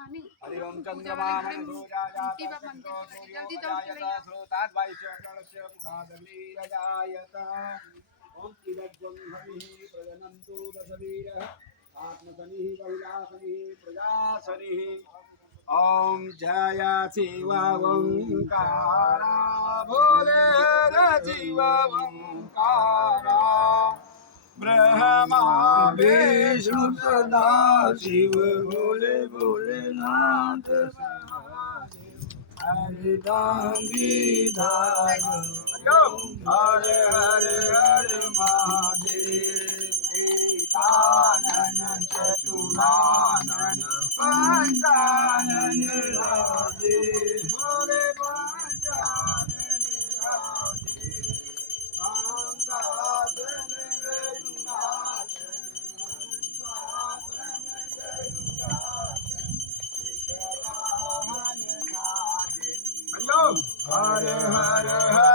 हरि ओम चंद्रमा मनसूर्याजात श्रोतात् वैश्यकणस्य मुखादग्निरजायत ओम इदज्जं हविः प्रजनन्तु दशवीरः आत्मशनिः कैलासनिः प्रजाशनिः ओम जय शिव ओंकारा भोले शिव ओंकारा ब्रह्मा विष्णु सदा शिव भोले भोलेनाथ हरिदांगी धार हरे हरे हरे महादेव एकानन चतुरानन पंचानन राधे भोले पंचानन राधे पंचानन हरे हरे